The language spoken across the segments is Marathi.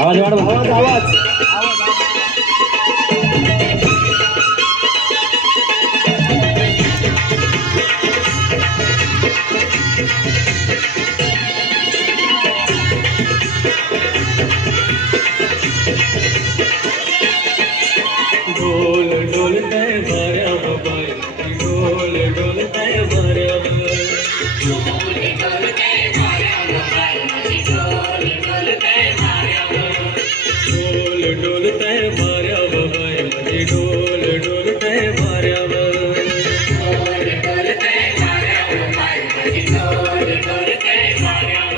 आवाज वाढवा आवाज आवाज ढोल ढोलते भऱ्या बाई ढोल ढोलते भऱ्या ढोल ढोलते भऱ्या बाई ढोल ढोलते भऱ्या ढोल ढोलते भऱ्या बाई ढोल ढोलते भऱ्या ढोल ढोलते भऱ्या बाई ढोल ढोलते भऱ्या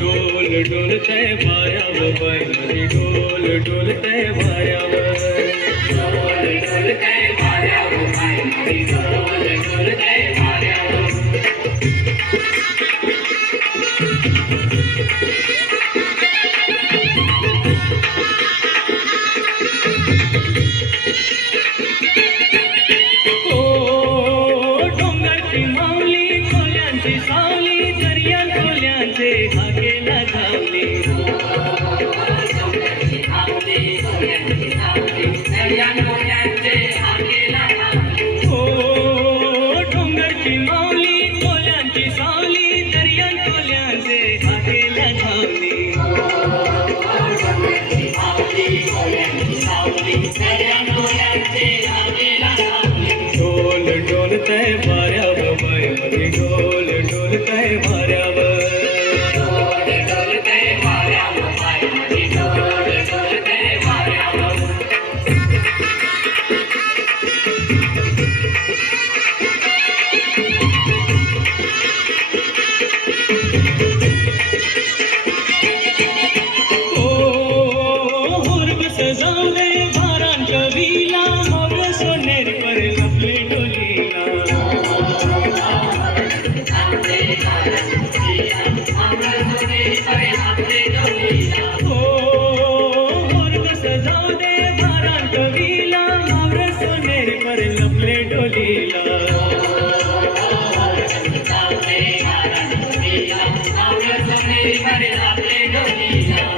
ढोल ढोलते भऱ्या बाई ढोल ढोलते भऱ्या ढोल ढोलते भऱ्या बाई ढोल ढोलते भऱ्या डोंगरची माऊली खोल्यांची सावली दर्या खोल्यांचे हाकेला धावली डोंगरची माऊली खोल्यांची सावली दर्या खोल्यांचे हाकेला धावली ढोल ढोलते भऱ्या बाई ढोल ढोलते भऱ्या ढोल ढोलते भऱ्या बाई ढोल ढोलते भऱ्या हुरग सजावले भारांच्या विला मोर सोनेर पर लपले डोलीला हुरग सजावले भारांच्या विला मोर सोनेर पर लपले डोलीला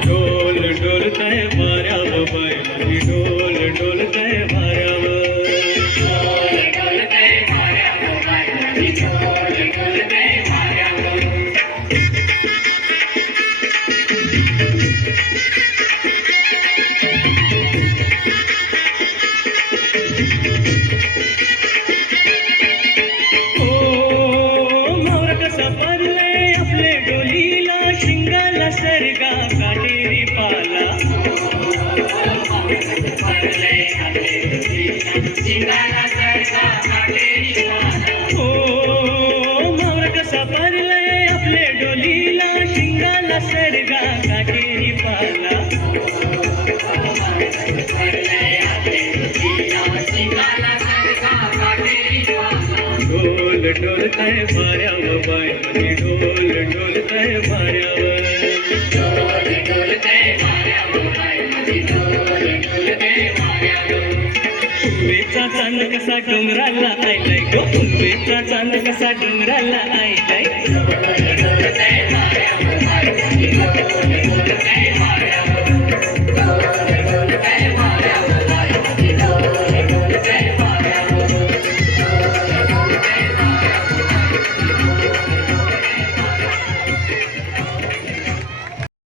ढोल ढोलते भऱ्या बाई ढोल ढोलते भऱ्या ढोल ढोलते भऱ्या बाई ढोल ढोलते भऱ्या मोर कसा परले आपले डोलीला शिंगाला सरगा काटेरी पाला मोर कसा परले आपले डोलीला शिंगाला सरगा काटेरी पाला ढोल ढोलते भऱ्या बाई ढोल ढोलते भऱ्या ढोल ढोलते भऱ्या बाई ढोल ढोलते भऱ्या उन्वेचा चांद कसा डोंगराला आयलाय गो उन्वेचा चांद कसा डोंगराला आयलाय ढोल ढोलते भऱ्या बाई ढोल ढोलते भऱ्या